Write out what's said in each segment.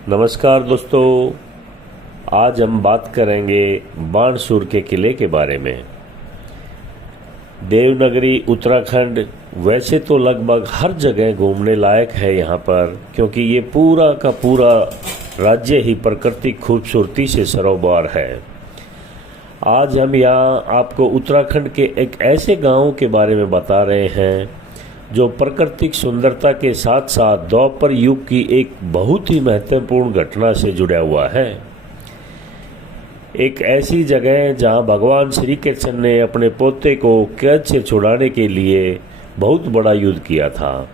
नमस्कार दोस्तों, आज हम बात करेंगे बाणसूर के किले के बारे में। देवनगरी उत्तराखंड वैसे तो लगभग हर जगह घूमने लायक है यहाँ पर, क्योंकि ये पूरा का पूरा राज्य ही प्राकृतिक खूबसूरती से सरोबार है। आज हम यहाँ आपको उत्तराखंड के एक ऐसे गांव के बारे में बता रहे हैं जो प्राकृतिक सुंदरता के साथ साथ द्वापर युग की एक बहुत ही महत्वपूर्ण घटना से जुड़ा हुआ है। एक ऐसी जगह जहां भगवान श्री कृष्ण ने अपने पोते को कैद से छुड़ाने के लिए बहुत बड़ा युद्ध किया था,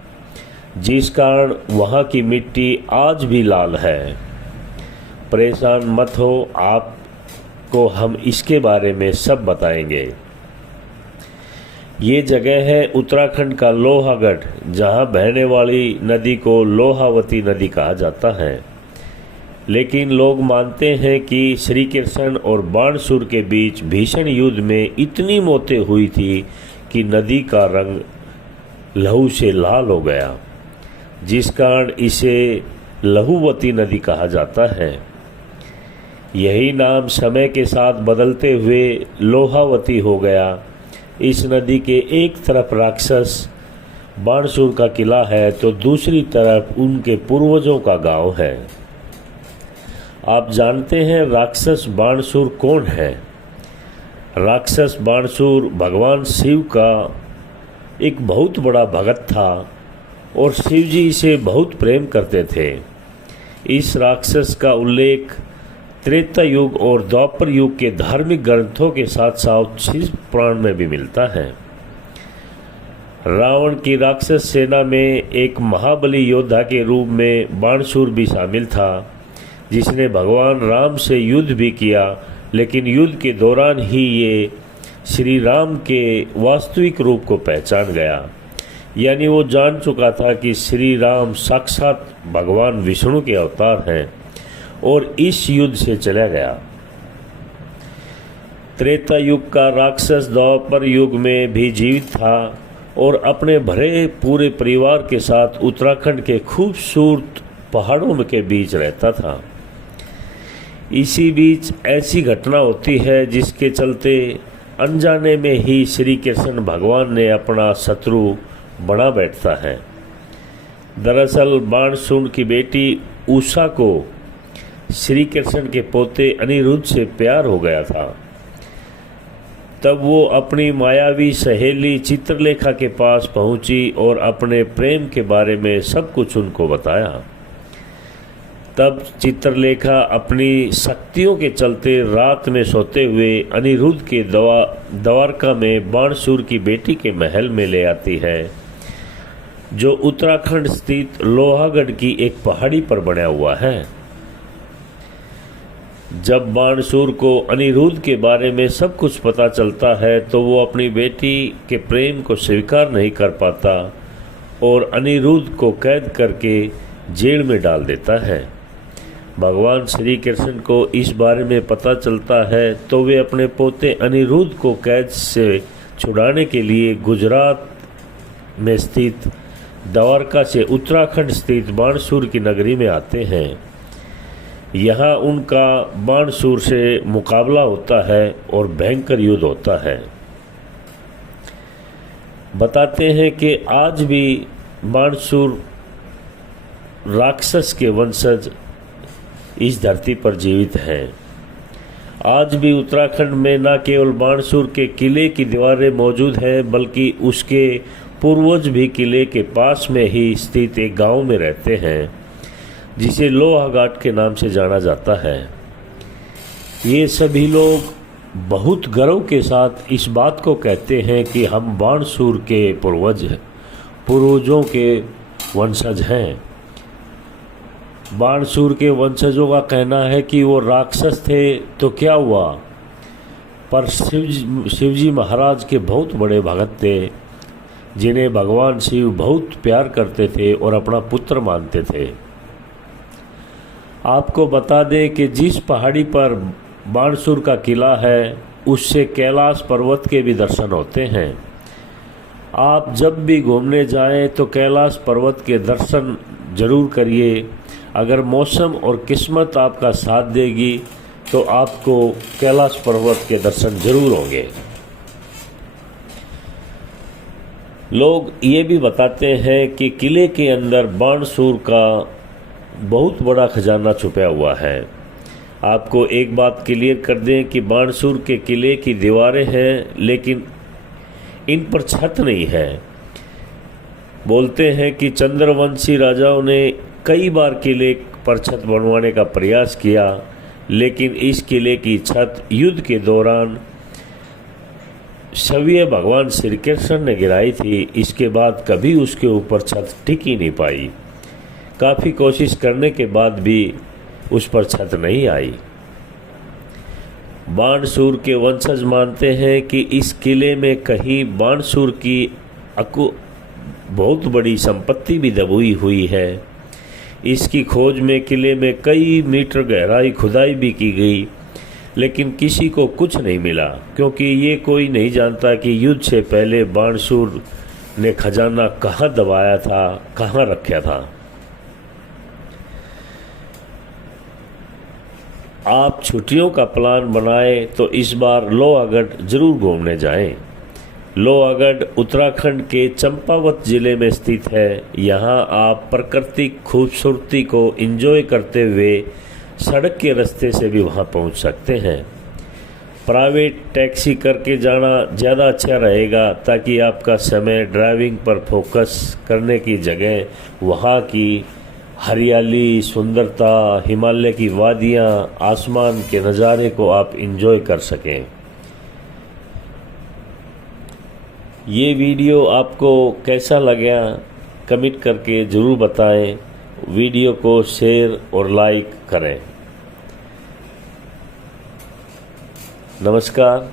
जिस कारण वहां की मिट्टी आज भी लाल है। परेशान मत हो, आपको हम इसके बारे में सब बताएंगे। ये जगह है उत्तराखंड का लोहागढ़, जहां बहने वाली नदी को लोहावती नदी कहा जाता है। लेकिन लोग मानते हैं कि श्री कृष्ण और बाणसूर के बीच भीषण युद्ध में इतनी मौतें हुई थी कि नदी का रंग लहू से लाल हो गया, जिस कारण इसे लहूवती नदी कहा जाता है। यही नाम समय के साथ बदलते हुए लोहावती हो गया। इस नदी के एक तरफ राक्षस बाणसूर का किला है तो दूसरी तरफ उनके पूर्वजों का गांव है। आप जानते हैं राक्षस बाणसूर कौन है? राक्षस बाणसूर भगवान शिव का एक बहुत बड़ा भक्त था और शिव जी इसे बहुत प्रेम करते थे। इस राक्षस का उल्लेख त्रेता युग और द्वापर युग के धार्मिक ग्रंथों के साथ साथ शिव पुराण में भी मिलता है। रावण की राक्षस सेना में एक महाबली योद्धा के रूप में बाणसूर भी शामिल था, जिसने भगवान राम से युद्ध भी किया। लेकिन युद्ध के दौरान ही ये श्री राम के वास्तविक रूप को पहचान गया, यानी वो जान चुका था कि श्री राम साक्षात भगवान विष्णु के अवतार हैं और इस युद्ध से चला गया। त्रेता युग का राक्षस द्वापर युग में भी जीवित था और अपने भरे पूरे परिवार के साथ उत्तराखंड के खूबसूरत पहाड़ों के बीच रहता था। इसी बीच ऐसी घटना होती है जिसके चलते अनजाने में ही श्री कृष्ण भगवान ने अपना शत्रु बना बैठता है। दरअसल बाणसूर की बेटी उषा को श्री कृष्ण के पोते अनिरुद्ध से प्यार हो गया था। तब वो अपनी मायावी सहेली चित्रलेखा के पास पहुंची और अपने प्रेम के बारे में सब कुछ उनको बताया। तब चित्रलेखा अपनी शक्तियों के चलते रात में सोते हुए अनिरुद्ध के द्वारका में बाणसूर की बेटी के महल में ले आती है, जो उत्तराखंड स्थित लोहागढ़ की एक पहाड़ी पर बना हुआ है। जब बाणसूर को अनिरुद्ध के बारे में सब कुछ पता चलता है तो वो अपनी बेटी के प्रेम को स्वीकार नहीं कर पाता और अनिरुद्ध को कैद करके जेल में डाल देता है। भगवान श्री कृष्ण को इस बारे में पता चलता है तो वे अपने पोते अनिरुद्ध को कैद से छुड़ाने के लिए गुजरात में स्थित द्वारका से उत्तराखंड स्थित बाणसूर की नगरी में आते हैं। यहाँ उनका बाणसूर से मुकाबला होता है और भयंकर युद्ध होता है। बताते हैं कि आज भी बाणसूर राक्षस के वंशज इस धरती पर जीवित हैं। आज भी उत्तराखंड में न केवल बाणसूर के किले की दीवारें मौजूद हैं, बल्कि उसके पूर्वज भी किले के पास में ही स्थित एक गांव में रहते हैं, जिसे लोहाघाट के नाम से जाना जाता है। ये सभी लोग बहुत गर्व के साथ इस बात को कहते हैं कि हम बाणसूर के पूर्वजों के वंशज हैं। बाणसूर के वंशजों का कहना है कि वो राक्षस थे तो क्या हुआ, पर शिवजी महाराज के बहुत बड़े भक्त थे, जिन्हें भगवान शिव बहुत प्यार करते थे और अपना पुत्र मानते थे। आपको बता दें कि जिस पहाड़ी पर बाणसूर का किला है उससे कैलाश पर्वत के भी दर्शन होते हैं। आप जब भी घूमने जाएं तो कैलाश पर्वत के दर्शन जरूर करिए। अगर मौसम और किस्मत आपका साथ देगी तो आपको कैलाश पर्वत के दर्शन जरूर होंगे। लोग ये भी बताते हैं कि किले के अंदर बाणसूर का बहुत बड़ा खजाना छुपा हुआ है। आपको एक बात क्लियर कर दें कि बाणसूर के किले की दीवारें हैं, लेकिन इन पर छत नहीं है। बोलते हैं कि चंद्रवंशी राजाओं ने कई बार किले पर छत बनवाने का प्रयास किया, लेकिन इस किले की छत युद्ध के दौरान शवीय भगवान श्री कृष्ण ने गिराई थी। इसके बाद कभी उसके ऊपर छत टिक ही नहीं पाई। काफ़ी कोशिश करने के बाद भी उस पर छत नहीं आई। बाणसूर के वंशज मानते हैं कि इस किले में कहीं बाणसूर की बहुत बड़ी संपत्ति भी दबोई हुई है। इसकी खोज में किले में कई मीटर गहराई खुदाई भी की गई, लेकिन किसी को कुछ नहीं मिला, क्योंकि ये कोई नहीं जानता कि युद्ध से पहले बाणसूर ने खजाना कहाँ दबाया था, कहाँ रखा था। आप छुट्टियों का प्लान बनाएं तो इस बार लोहागढ़ जरूर घूमने जाएं। लोहागढ़ उत्तराखंड के चंपावत जिले में स्थित है। यहाँ आप प्राकृतिक खूबसूरती को एंजॉय करते हुए सड़क के रास्ते से भी वहाँ पहुँच सकते हैं। प्राइवेट टैक्सी करके जाना ज़्यादा अच्छा रहेगा, ताकि आपका समय ड्राइविंग पर फोकस करने की जगह वहाँ की हरियाली, सुंदरता, हिमालय की वादियाँ, आसमान के नज़ारे को आप एंजॉय कर सकें। ये वीडियो आपको कैसा लगा कमेंट करके ज़रूर बताएं। वीडियो को शेयर और लाइक करें। नमस्कार।